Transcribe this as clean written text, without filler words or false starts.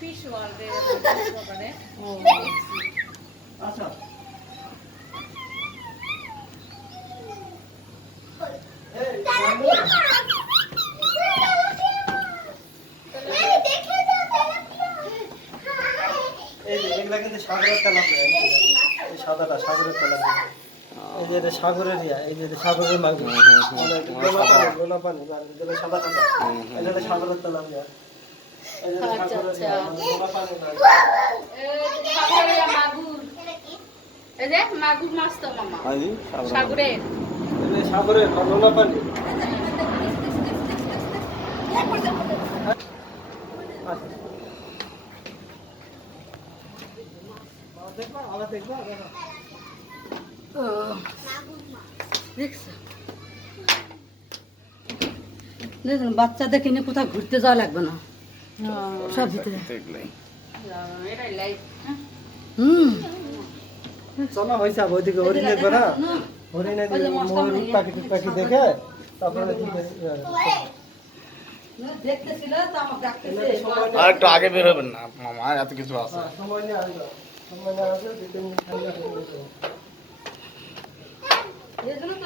Fish ওয়ার্ল্ডে দোকানে আচ্ছা এই যে এগুলা কিন্তু সাগরের তেলাপিয়া, এই সাদাটা সাগরের তেলাপিয়া। এই যে এটা সাগরের ইয়া, এই যে এটা সাগরের মাগুর, মানে গোলা পানি যেটা সাদা সাদা, এটা হলো সাগরের তেলাপিয়া। এই যে সাগরের ইয়া, মানে গোলা পানি মাগুর। সাগরের মাগুর, এই যে মাগুর মাছ তো মামা সাগরের, এই যে সাগরের গোলা পানি। আচ্ছা দেখবা আবার দেখবা দেখো দেখুন বাচ্চাদের কিনে কোথাও ঘুরতে যাওয়া লাগবে না, সব ভিতরে। এটাই লাইফ। হুম চলো হয়েছে ওইদিকে হরিণ দেখবে না, হরিণে ময়ূর পাখি দেখে তারপরে দেখতেছিল তো আমার ডাকতেছে আর একটু আগে বের হবেন না মামা, এত কিছু আছে। সময় নিয়ে আসবে, সময় নিয়ে আসবে 2-3 মিনিট ঠান্ডা হয়ে গেছে। এই জন্য তো